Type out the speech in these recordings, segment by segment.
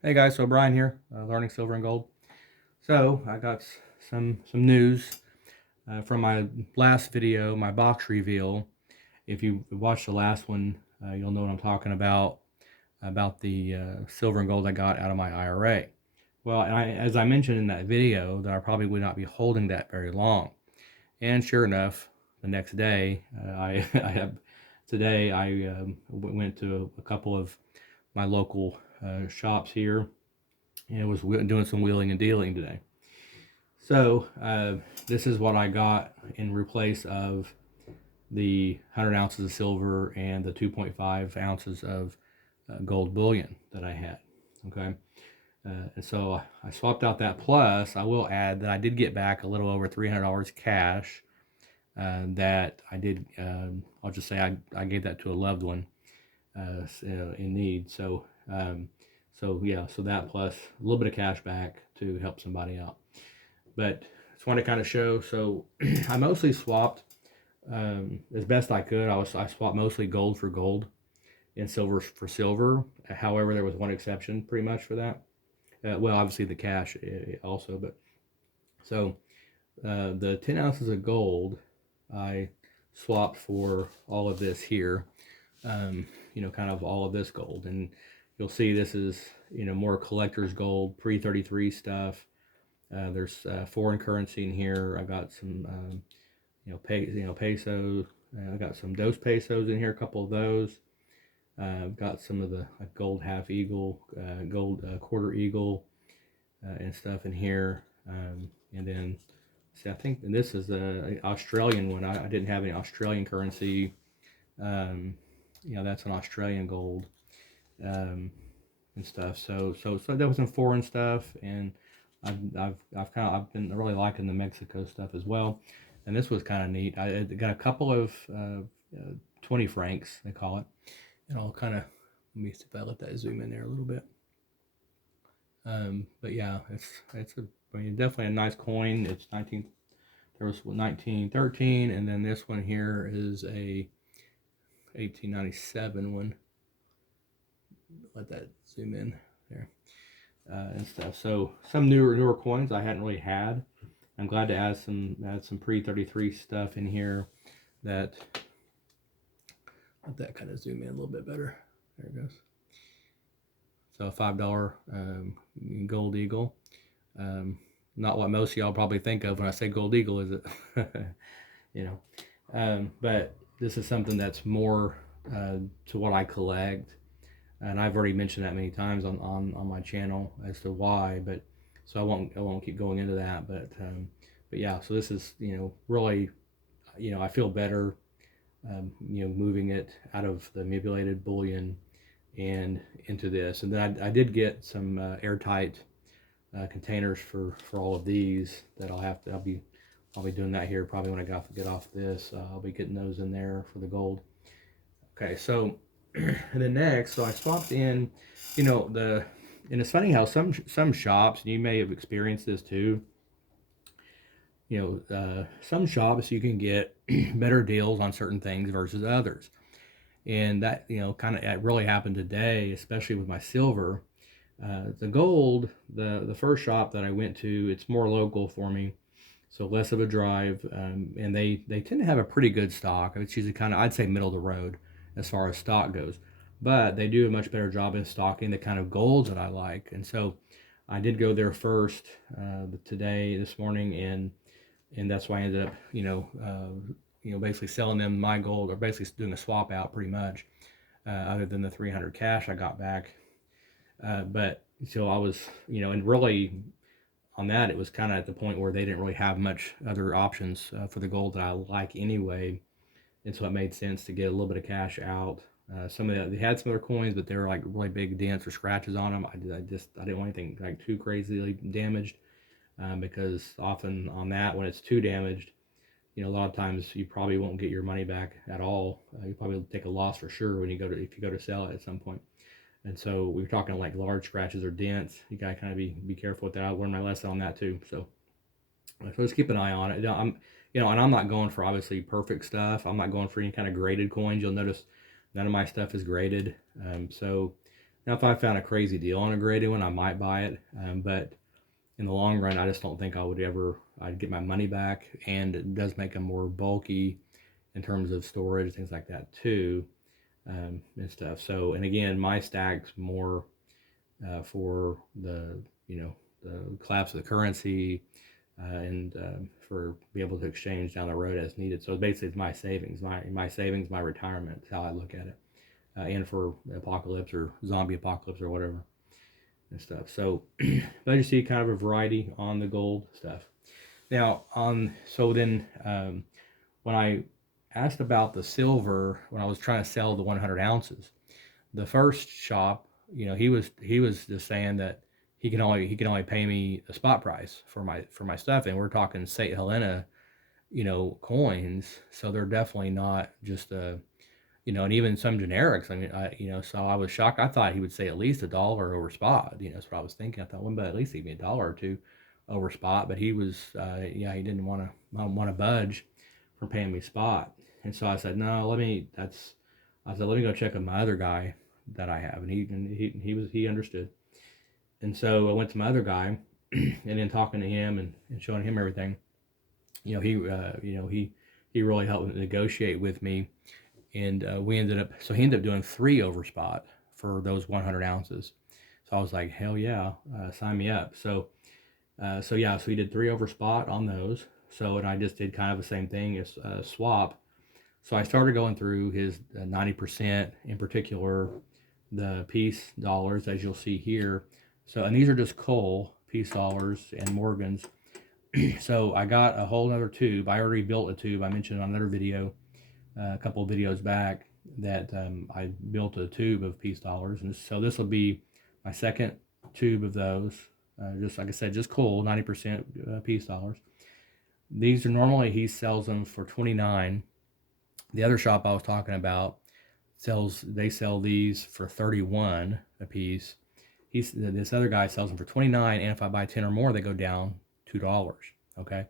Hey guys, so Brian here, learning silver and gold. So I got some news from my last video, my box reveal. If you watched the last one, you'll know what I'm talking about the silver and gold I got out of my IRA. Well, as I mentioned in that video, that I probably would not be holding that very long. And sure enough, the next day, I went to a couple of my local shops here and was doing some wheeling and dealing today. So this is what I got in replace of the 100 ounces of silver and the 2.5 ounces of gold bullion that I had. Okay. And so I swapped out that. Plus, I will add that I did get back a little over $300 cash that I did. I'll just say I gave that to a loved one in need. So yeah, so that plus a little bit of cash back to help somebody out. But just want to kind of show. So I mostly swapped as best I could. I swapped mostly gold for gold and silver for silver. However, there was one exception pretty much for that. Well, obviously the cash also, but so the 10 ounces of gold I swapped for all of this here. Kind of all of this gold, and you'll see this is more collector's gold, pre-33 stuff. There's foreign currency in here. I got some pesos. I got some dos pesos in here, a couple of those. I've got some of the gold half eagle, gold quarter eagle, and stuff in here. And then, see, I think and this is a Australian one. I didn't have any Australian currency. That's an Australian gold and stuff. So there was some foreign stuff, and I've been really liking the Mexico stuff as well. And this was kind of neat. I got a couple of 20 francs, they call it. And I'll kind of, let me see if I let that zoom in there a little bit. But yeah, definitely a nice coin. It's 19, there was 1913, and then this one here is a 1897 one. Let that zoom in there and stuff. So some newer coins I hadn't really had. I'm glad to add some pre-33 stuff in here. Let that kind of zoom in a little bit better. There it goes. So a $5 gold eagle. Not what most of y'all probably think of when I say gold eagle, is it? But this is something that's more to what I collect, and I've already mentioned that many times on my channel as to why. But so I won't keep going into that. But yeah, so this is really I feel better moving it out of the manipulated bullion and into this. And then I did get some airtight containers for all of these that I'll be doing that here probably when I get off this. I'll be getting those in there for the gold. Okay, so and then next, so I swapped in, and it's funny how some shops, and you may have experienced this too. Some shops you can get better deals on certain things versus others, and that kind of it really happened today, especially with my silver. The gold, the first shop that I went to, it's more local for me, so less of a drive, and they tend to have a pretty good stock. It's usually kind of, I'd say, middle of the road as far as stock goes, but they do a much better job in stocking the kind of golds that I like. And so I did go there first this morning, and that's why I ended up basically selling them my gold, or basically doing a swap out pretty much, other than the 300 cash I got back. But so I was, and really on that, it was kind of at the point where they didn't really have much other options for the gold that I like anyway. And so it made sense to get a little bit of cash out. They had some other coins, but they were like really big dents or scratches on them. I didn't want anything like too crazily damaged, because often on that, when it's too damaged, a lot of times you probably won't get your money back at all. You probably take a loss for sure if you go to sell it at some point. And so we were talking like large scratches or dents. You gotta kind of be careful with that. I learned my lesson on that too. So just keep an eye on it. And I'm not going for obviously perfect stuff. I'm not going for any kind of graded coins. You'll notice none of my stuff is graded. So Now, if I found a crazy deal on a graded one, I might buy it. But in the long run, I just don't think I'd get my money back. And it does make them more bulky in terms of storage, things like that too, and stuff. So, and again, my stack's more for the, the collapse of the currency, and for be able to exchange down the road as needed. So basically, it's my savings, my savings, my retirement. Is how I look at it, and for apocalypse or zombie apocalypse or whatever and stuff. So, but you see kind of a variety on the gold stuff. Now when I asked about the silver, when I was trying to sell the 100 ounces, the first shop, he was just saying that he can only pay me the spot price for my stuff, and we're talking St. Helena, coins, so they're definitely not just and even some generics. I mean, so I was shocked. I thought he would say at least $1 over spot. That's what I was thinking. I thought, well, but at least he'd be $1 or $2 over spot. But he was, he didn't want to budge from paying me spot. And so I said, no, let me go check with my other guy that I have, and he understood. And so I went to my other guy, and then talking to him and showing him everything, he really helped negotiate with me, and he ended up doing 3 over spot for those 100 ounces. So I was like, hell yeah, sign me up. So he did 3 over spot on those. So, and I just did kind of the same thing as swap. So I started going through his 90%, in particular, the peace dollars, as you'll see here. So, and these are just coal peace dollars and Morgans. So I got a whole other tube. I already built a tube. I mentioned on another video, a couple of videos back, that I built a tube of peace dollars. And so this will be my second tube of those. Just like I said, just coal, 90% peace dollars. These are normally, he sells them for 29. The other shop I was talking about they sell these for 31 a piece. This other guy sells them for 29, and if I buy 10 or more, they go down $2. Okay,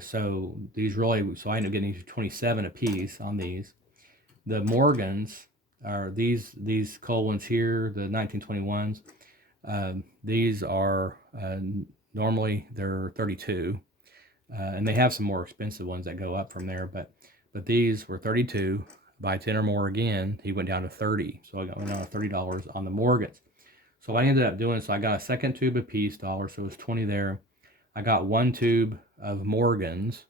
so I end up getting these for 27 a piece on these. The Morgans are these coal ones here, the 1921s. These are normally they're 32, and they have some more expensive ones that go up from there, but these were 32. Buy 10 or more again, he went down to 30. So I went down to $30 on the Morgans. So I ended up doing, so I got a second tube of peace dollars, so it was 20 there. I got 1 tube of Morgans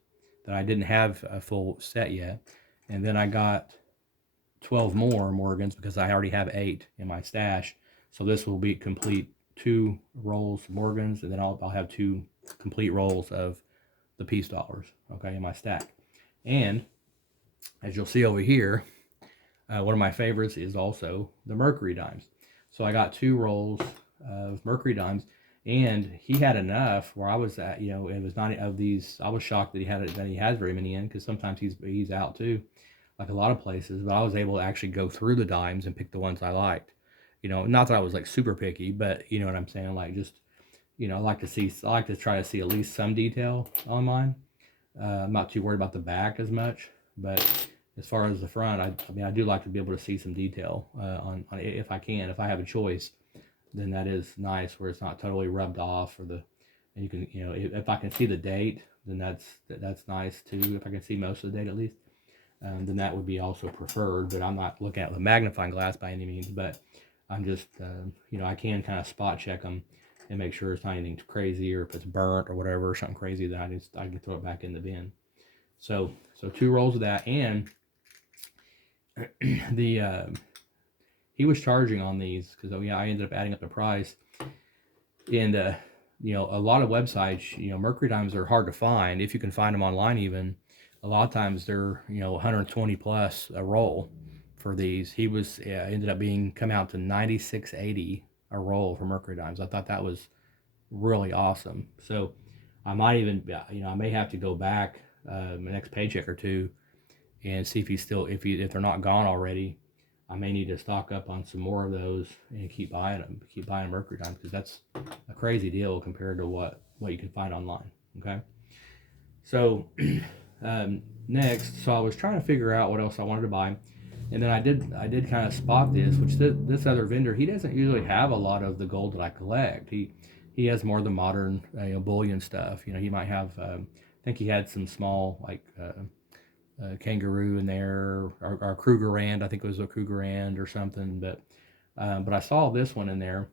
that I didn't have a full set yet. And then I got 12 more Morgans because I already have 8 in my stash. So this will be complete 2 rolls of Morgans, and then I'll have 2 complete rolls of the peace dollars, okay, in my stack. And as you'll see over here, one of my favorites is also the Mercury dimes. So I got 2 rolls of Mercury dimes, and he had enough where I was at, it was not of these. I was shocked that he has very many in, because sometimes he's out too, like a lot of places. But I was able to actually go through the dimes and pick the ones I liked. Not that I was like super picky, but you know what I'm saying. Like just, I like to try to see at least some detail on mine. I'm not too worried about the back as much, but as far as the front, I do like to be able to see some detail on it if I can. If I have a choice, then that is nice, where it's not totally rubbed off, and you can, if I can see the date, then that's nice too. If I can see most of the date at least, then that would be also preferred. But I'm not looking at the magnifying glass by any means. But I'm just, I can kind of spot check them and make sure it's not anything too crazy, or if it's burnt or whatever, or something crazy, that I can throw it back in the bin. So 2 rolls of that, and he was charging on these, because I ended up adding up the price, and a lot of websites, Mercury dimes are hard to find. If you can find them online, even a lot of times they're 120 plus a roll for these. He was ended up come out to $96.80 a roll for Mercury dimes. I thought that was really awesome. So I might even, I may have to go back my next paycheck or two and see if they're not gone already. I may need to stock up on some more of those and keep buying Mercury dimes, because that's a crazy deal compared to what you can find online. Okay, so next, so I was trying to figure out what else I wanted to buy. And then I did kind of spot this, which this other vendor, he doesn't usually have a lot of the gold that I collect. He has more of the modern bullion stuff. He might have I think he had some small like kangaroo in there, or Krugerrand. I think it was a Krugerrand or something. But I saw this one in there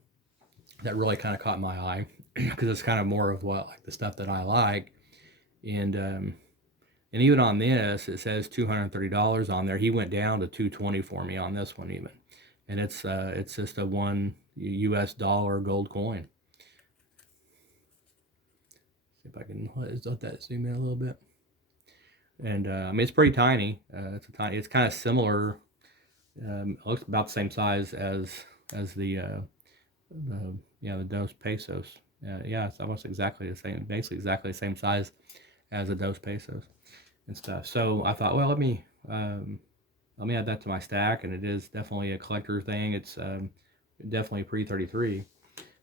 that really kind of caught my eye because it's kind of more of what like the stuff that I like. And even on this, it says $230 on there. He went down to 220 for me on this one even, and it's just a $1 US gold coin. See if I can let that zoom in a little bit. And I mean, it's pretty tiny. It's kind of similar. It looks about the same size as the dos pesos. Yeah, it's almost exactly the same, basically exactly the same size as the dos pesos and stuff. So I thought, well, let me add that to my stack, and it is definitely a collector thing. It's definitely pre-33.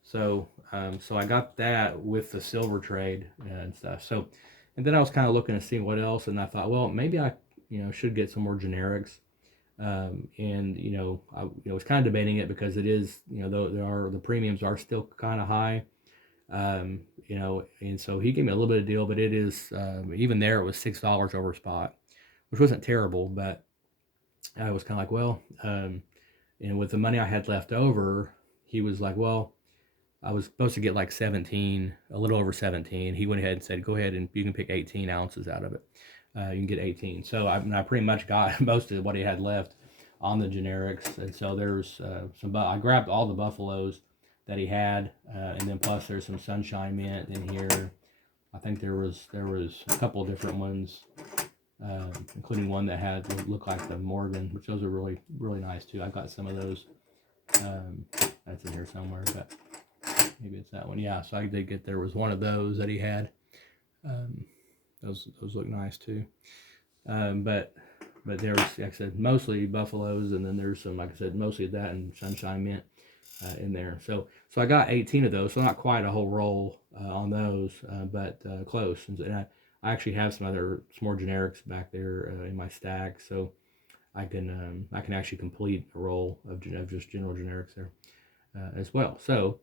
So I got that with the silver trade and stuff. So, and then I was kind of looking to see what else, and I thought, well, maybe I should get some more generics. And I was kind of debating it because it is, though the premiums are still kind of high. And so he gave me a little bit of deal, but it is even there it was $6 over spot, which wasn't terrible, but I was kind of like, well, and with the money I had left over, he was like, well, I was supposed to get like 17, a little over 17. He went ahead and said, go ahead and you can pick 18 ounces out of it. You can get 18. So I pretty much got most of what he had left on the generics. And so there's I grabbed all the buffaloes that he had, and then plus there's some sunshine mint in here. I think there was a couple of different ones, including one that had looked like the Morgan, which those are really really nice too. I got some of those. That's in here somewhere, but maybe it's that one. Yeah, so I did get, there was one of those that he had. Those look nice too. But there's, like I said, mostly buffaloes, and then there's some, like I said, mostly that and sunshine mint in there. So I got 18 of those, so not quite a whole roll on those, but close. And I actually have some more generics back there in my stack, so I can actually complete a roll of just general generics there as well. So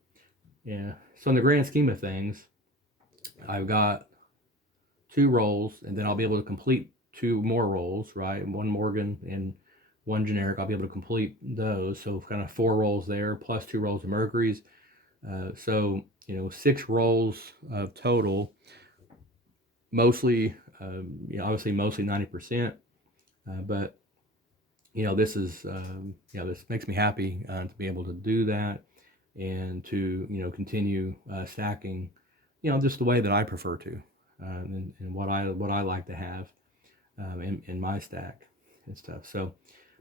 yeah, so in the grand scheme of things, I've got 2 rolls, and then I'll be able to complete 2 more rolls, right? One Morgan and 1 generic. I'll be able to complete those. So kind of 4 rolls there, plus 2 rolls of Mercury's. So 6 rolls of total. Mostly, obviously, mostly 90%. But this is this makes me happy to be able to do that, and to continue stacking, just the way that I prefer to, and what I like to have in my stack and stuff. So,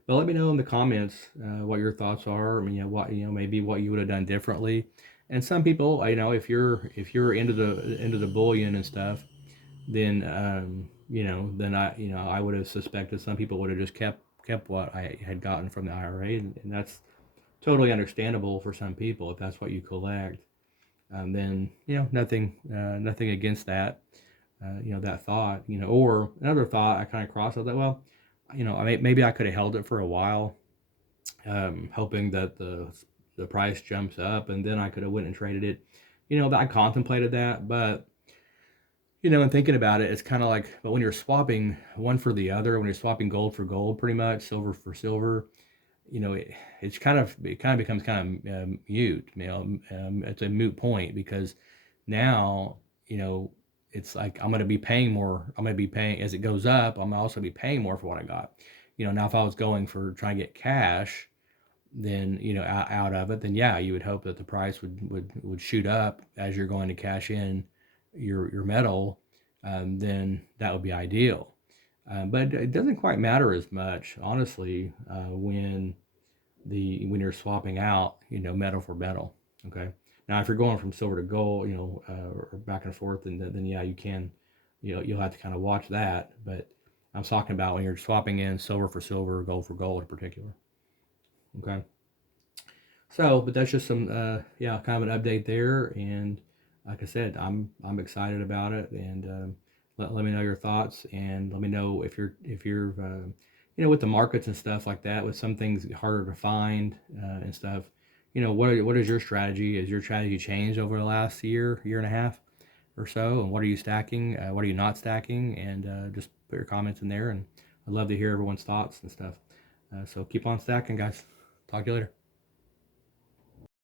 but let me know in the comments what your thoughts are. I mean, maybe what you would have done differently. And some people, if you're into the bullion and stuff, then then I would have suspected some people would have just kept what I had gotten from the IRA, and that's totally understandable for some people if that's what you collect. Then nothing against that. That thought, or another thought I kind of crossed. I thought, well, maybe I could have held it for a while, hoping that the price jumps up, and then I could have went and traded it. I contemplated that, but and thinking about it, it's kind of like, but when you're swapping one for the other, when you're swapping gold for gold, pretty much silver for silver, it kind of becomes kind of mute. It's a moot point, because now it's like I'm going to be paying more. I'm going to be paying as it goes up. I'm also be paying more for what I got. Now if I was going for trying to get cash, then out of it, then yeah, you would hope that the price would shoot up as you're going to cash in your metal. Then that would be ideal. But it doesn't quite matter as much, honestly, when you're swapping out metal for metal. Okay. Now if you're going from silver to gold, or back and forth, then yeah, you can, you'll have to kind of watch that. But I'm talking about when you're swapping in silver for silver, gold for gold in particular. Okay. So, but that's just some kind of an update there. And like I said, I'm excited about it, and let me know your thoughts, and let me know if you're with the markets and stuff like that, with some things harder to find and stuff, what is your strategy? Has your strategy changed over the last year and a half or so? And what are you stacking? What are you not stacking? And just put your comments in there. And I'd love to hear everyone's thoughts and stuff. So keep on stacking, guys. Talk to you later.